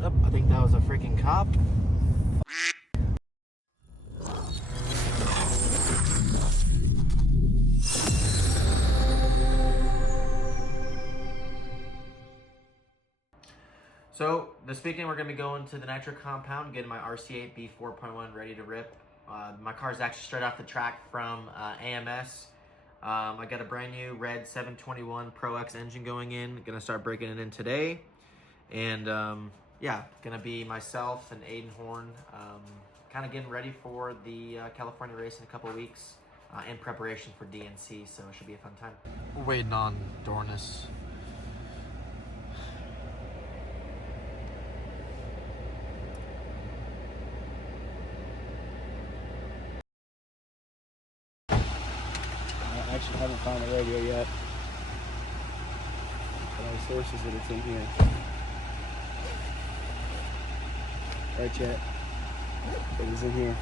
cars. Oh, I think that was a freaking cop. So this weekend we're going to be going to the Nitro compound, getting my RC8 B4.1 ready to rip. My car's actually straight off the track from AMS. I got a brand new red 721 Pro X engine going in. Gonna start breaking it in today. And yeah, gonna be myself and Aiden Horn. Kind of getting ready for the California race in a couple weeks in preparation for DNC, so it should be a fun time. We're waiting on Dornis. I actually haven't found the radio yet, but our sources that it's in here. Right, chat? It is in here.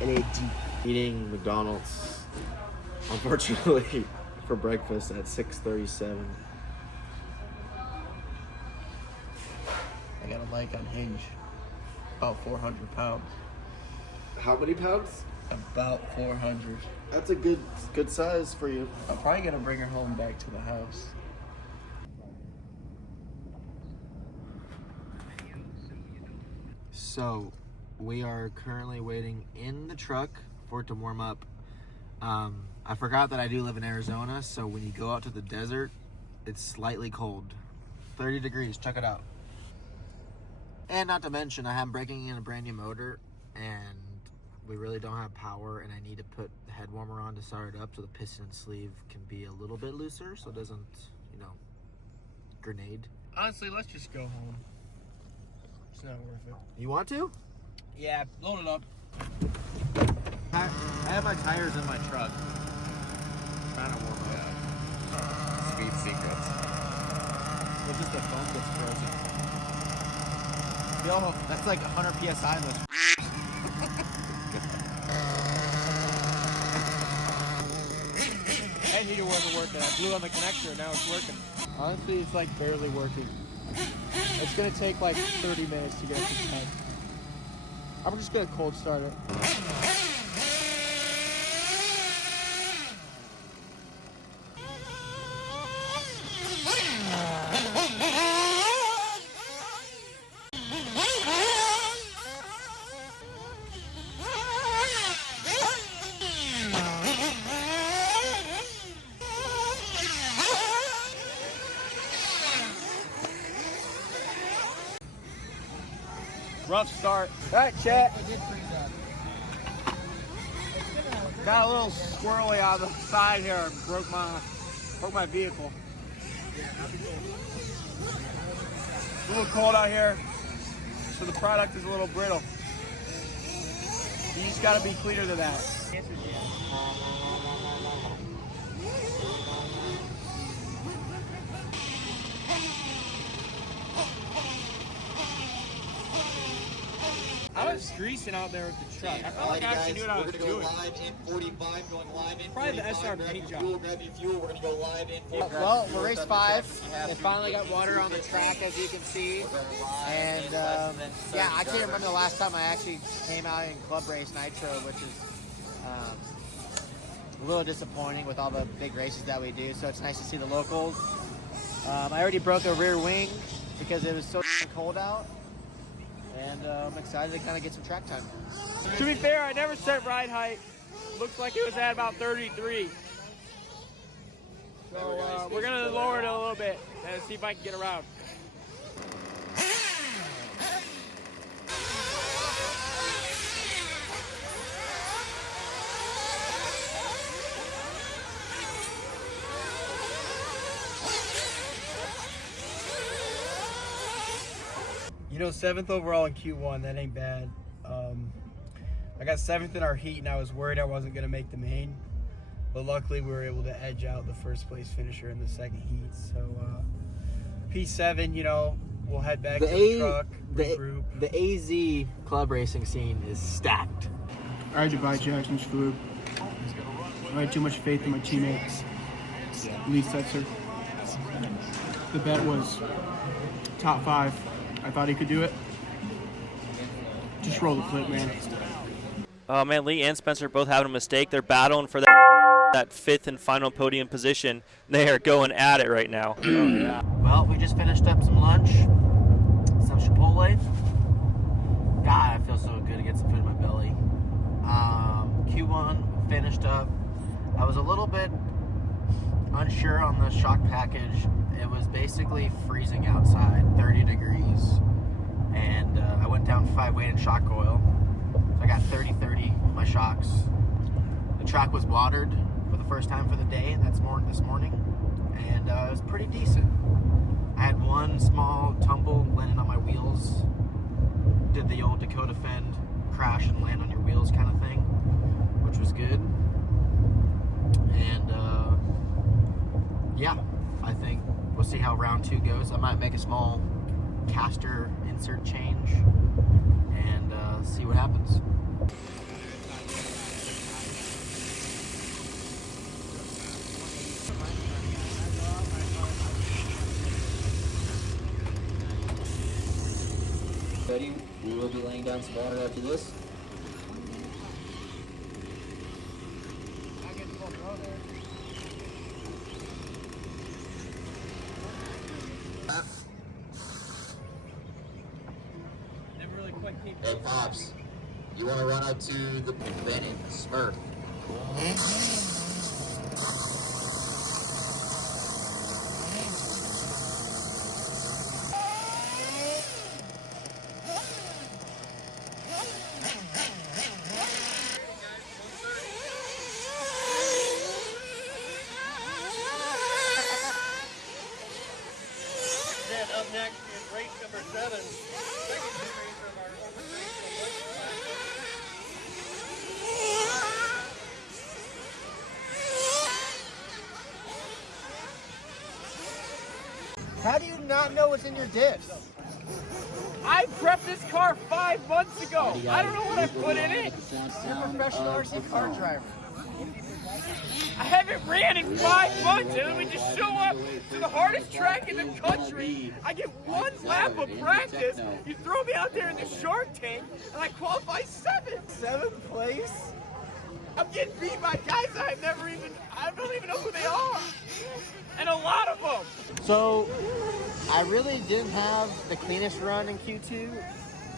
NAD. Eating McDonald's, unfortunately, for breakfast at 6:37. I got a like on Hinge. About 400 pounds. How many pounds? About 400. That's a good size for you. I'm probably gonna bring her home back to the house. So, we are currently waiting in the truck for it to warm up. I forgot that I do live in Arizona, so when you go out to the desert, it's slightly cold. 30 degrees, check it out. And not to mention, I am breaking in a brand new motor, and we really don't have power, and I need to put the head warmer on to start it up so the piston and sleeve can be a little bit looser so it doesn't, grenade. Honestly, let's just go home. It's not worth it. You want to? Yeah, load it up. I have my tires in my truck. Trying to warm up. Speed secrets. It's just the foam that's frozen. Yo, that's like 100 PSI in those. That heater wasn't working. I blew on the connector, now it's working. Honestly, it's like barely working. It's gonna take like 30 minutes to get up to 10. I'm just gonna cold start it. Rough start. All right, chat. Got a little squirrely on the side here. Broke my vehicle. It's a little cold out here, so the product is a little brittle. You just got to be cleaner than that. I was greasing out there with the truck. I felt like I actually knew what I was doing. We're going to go live in 45, going live in Probably the 45. SR Grab paint your job. fuel, grab your fuel. We're going to go live in 45. Well, we're race 5. It finally got water on the track, as you can see. And yeah, I can't remember the last time I actually came out in club race Nitro, which is a little disappointing with all the big races that we do. So it's nice to see the locals. I already broke a rear wing because it was so cold out. And I'm excited to kind of get some track time. To be fair, I never set ride height. Looks like it was at about 33. So we're going to lower it a little bit and see if I can get around. You know, 7th overall in Q1, that ain't bad. I got 7th in our heat, and I was worried I wasn't going to make the main. But luckily, we were able to edge out the first place finisher in the second heat. So, P7, we'll head back to the truck, regroup. The AZ club racing scene is stacked. I had to buy Jackson's food. I had too much faith in my teammates. Lee Setzer. The bet was top 5. I I thought he could do it. Just roll the clip, man. Oh man, Lee and Spencer both having a mistake. They're battling for that fifth and final podium position. They are going at it right now. Well, we just finished up some lunch, some Chipotle. God, I feel so good to get some food in my belly. Q1 finished up. I was a little bit unsure on the shock package. It was basically freezing outside, 30 degrees. And I went down 5-weight in shock oil. So I got 30-30 my shocks. The track was watered for the first time for the day, and that's this morning. And it was pretty decent. I had one small tumble landing on my wheels. Did the old Dakota Fend crash and land on your wheels kind of thing, which was good. And yeah, I think we'll see how round 2 goes. I might make a small caster insert change and see what happens. Ready? We will be laying down some water after this. Hey Pops, you want to run up to the Bennett Smurf? Up next is race number 7, second race of our How do you not know what's in your diffs? I prepped this car 5 months ago. I don't know what I put in it. You're a professional RC car driver. I haven't ran in 5 months, and then we just show up to the hardest track in the country. I get 1 lap of practice. You throw me out there in the Shark Tank, and I qualify 7th. 7th place? I'm getting beat by guys I don't even know who they are. And a lot of them. So, I really didn't have the cleanest run in Q2,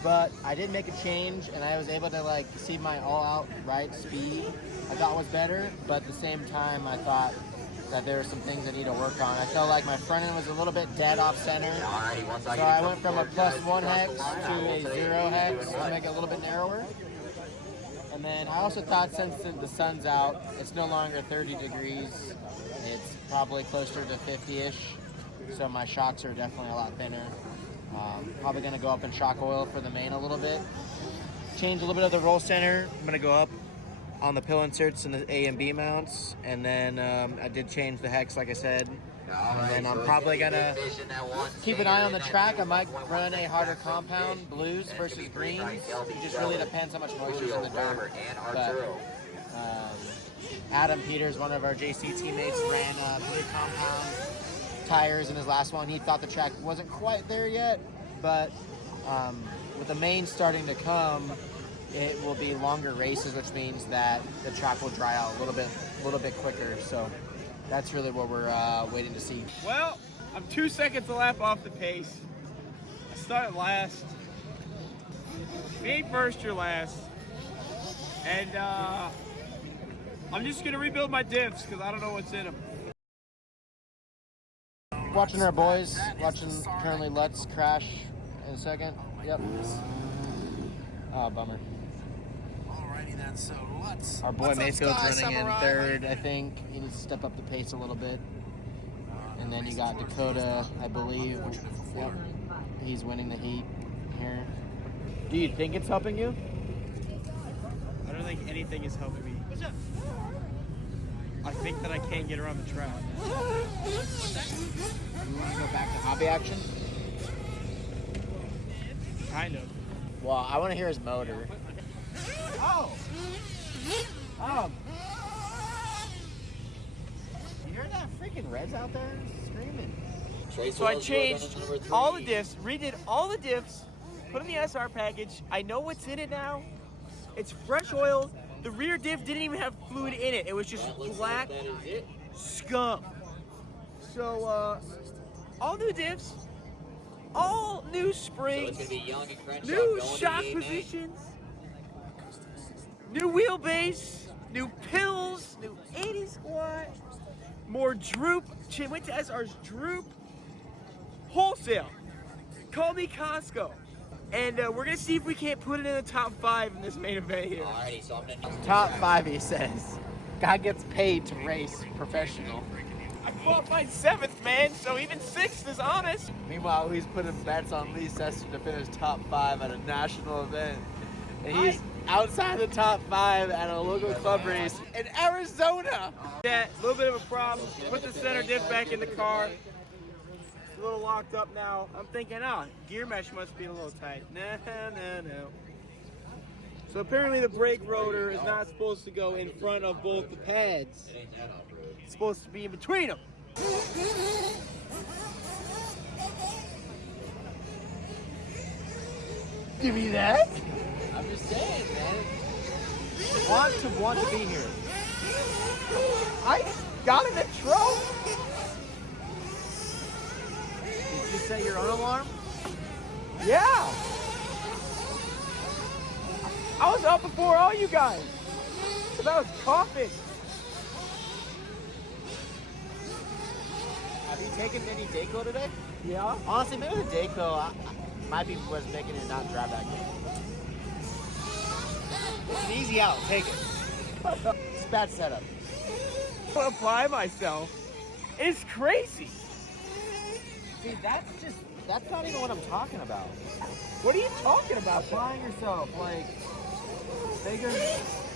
but I did make a change, and I was able to see my all-out right speed. I thought was better, but at the same time, I thought that there were some things I need to work on. I felt like my front end was a little bit dead off center, so I went from a +1 hex to a 0 hex to make it a little bit narrower. And then I also thought since the sun's out, it's no longer 30 degrees. It's probably closer to 50-ish, so my shocks are definitely a lot thinner. Probably going to go up in shock oil for the main a little bit. Change a little bit of the roll center. I'm going to go up on the pill inserts and the A and B mounts. And then I did change the hex, like I said. And then I'm probably going to keep an eye on the track. I might run a harder compound, blues versus greens. It just really depends how much moisture is in the dirt. But, Adam Peters, one of our JC teammates, ran blue compound tires in his last one. He thought the track wasn't quite there yet, but with the main starting to come, it will be longer races, which means that the track will dry out a little bit quicker. So that's really what we're waiting to see. Well, I'm 2 seconds a lap off the pace. I started last. If you ain't first, you're last. And I'm just going to rebuild my diffs because I don't know what's in them. Watching our boys, currently Let's crash in a second. Yep. Oh, bummer. Alrighty then, so let's. Our boy Mayfield's running in third, I think. He needs to step up the pace a little bit. And then you got Dakota, I believe. Yep. He's winning the heat here. Do you think it's helping you? I don't think anything is helping me. I think that I can't get around the track. You want to go back to hobby action? Kind of. Well, I want to hear his motor. Oh! You heard that? Freaking Red's out there screaming. So I changed all the diffs, redid all the diffs, put in the SR package. I know what's in it now. It's fresh oil. The rear diff didn't even have fluid in it. It was just black scum. So all new diffs, all new springs, new shock positions, new wheelbase, new pills, new 80 squat, more droop. Went to SR's droop. Wholesale. Call me Costco. And we're going to see if we can't put it in the top 5 in this main event here. Alrighty, so I'm gonna. Top 5, he says. Guy gets paid to race professional. I qualified 7th, man, so even 6th is honest. Meanwhile, he's putting bets on Lee Sester to finish top 5 at a national event. And he's outside the top 5 at a local club race in Arizona. Yeah, a little bit of a problem. Put the center diff back in the car. It's a little locked up now. I'm thinking, gear mesh must be a little tight. No. So apparently the brake rotor is not supposed to go in front of both the pads. It's supposed to be in between them. Give me that. I'm just saying, man. Want to be here. I got a Nitro. Did you set your own alarm? Yeah. I was up before all you guys. Because I was coughing. Have you taken any Dayco today? Yeah. Honestly, maybe the Dayco might be what's making it not drive that good. It's an easy out. Take it. It's a bad setup. To apply myself. It's crazy. See, that's not even what I'm talking about. What are you talking about? Applying yourself, like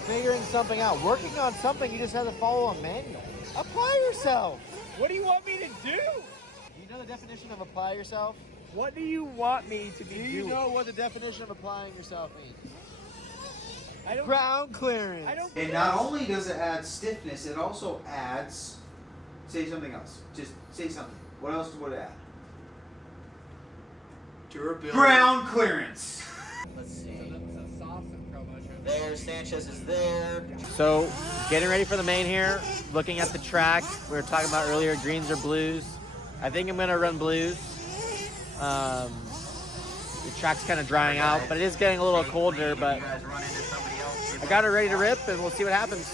figuring something out. Working on something, you just have to follow a manual. Apply yourself. What do you want me to do? You know the definition of apply yourself? What do you want me to be Do doing? you know what the definition of applying yourself means? I don't. Ground clearance. I don't. And not only does it add stiffness, it also adds. Say something else. Just say something. What else would it add? Durability. Ground clearance. Let's see. There, Sanchez is there. So, getting ready for the main here, looking at the track. We were talking about earlier, greens or blues. I think I'm going to run blues. The track's kind of drying out, but it is getting a little colder, but I got it ready to rip, and we'll see what happens.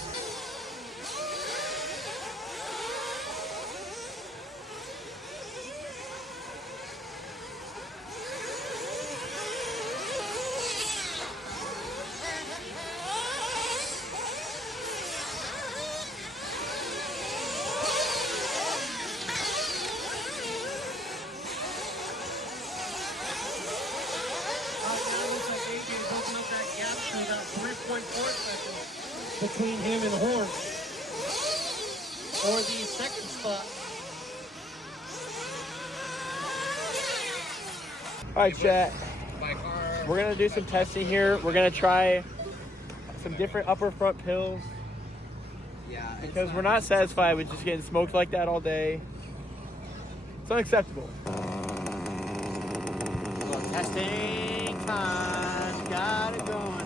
Between him and Horse for the second spot. All right, chat. We're gonna do some testing here. We're gonna try some different upper front pills because we're not satisfied with just getting smoked like that all day. It's unacceptable. So, testing time, got it going on.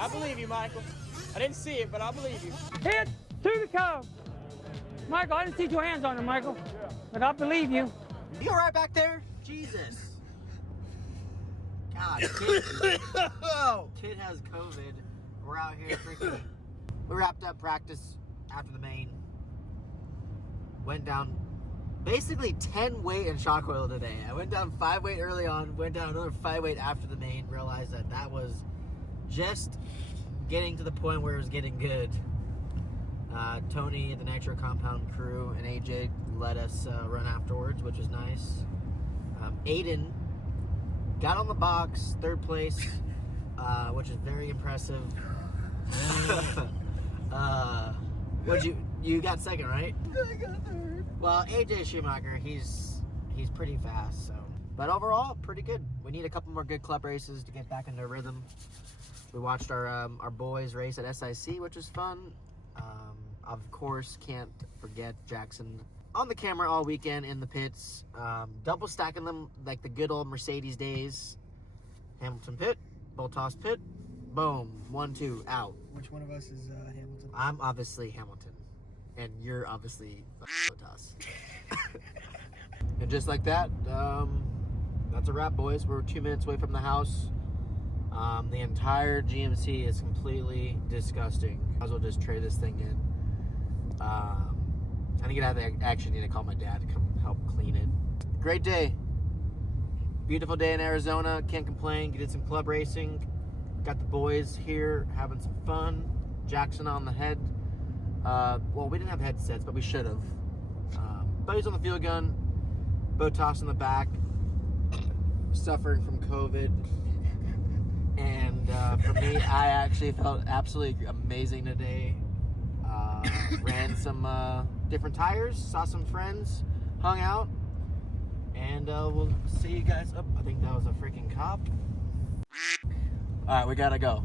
I believe you, Michael. I didn't see it, but I believe you. Head to the cow. Michael, I didn't see your hands on him, Michael. But I believe you. You all right back there? Jesus. God, kid has COVID. We're out here freaking. We wrapped up practice after the main. Went down basically 10 weight and shock oil today. I went down 5 weight early on, went down another 5 weight after the main, realized that was just getting to the point where it was getting good. Tony, the Nitro compound crew, and AJ let us run afterwards, which was nice. Aiden got on the box, 3rd place, which is very impressive. You got 2nd, right? I got 3rd. Well, AJ Schumacher, he's pretty fast, so. But overall, pretty good. We need a couple more good club races to get back into rhythm. We watched our boys race at SIC, which was fun. Of course, can't forget Jackson on the camera all weekend in the pits, double stacking them like the good old Mercedes days. Hamilton pit, Bottas pit, boom, 1-2, out. Which one of us is Hamilton? I'm obviously Hamilton, and you're obviously Bottas. And just like that, that's a wrap, boys. We're 2 minutes away from the house. The entire GMC is completely disgusting. I will just trade this thing in. I actually need to call my dad to come help clean it. Great day. Beautiful day in Arizona. Can't complain. Did some club racing. Got the boys here having some fun. Jackson on the head. Well, we didn't have headsets, but we should have. Buddies on the field gun. Bottas in the back. Suffering from COVID. And for me, I actually felt absolutely amazing today. Ran some different tires, saw some friends, hung out, and we'll see you guys up. I think that was a freaking cop. All right, we gotta go.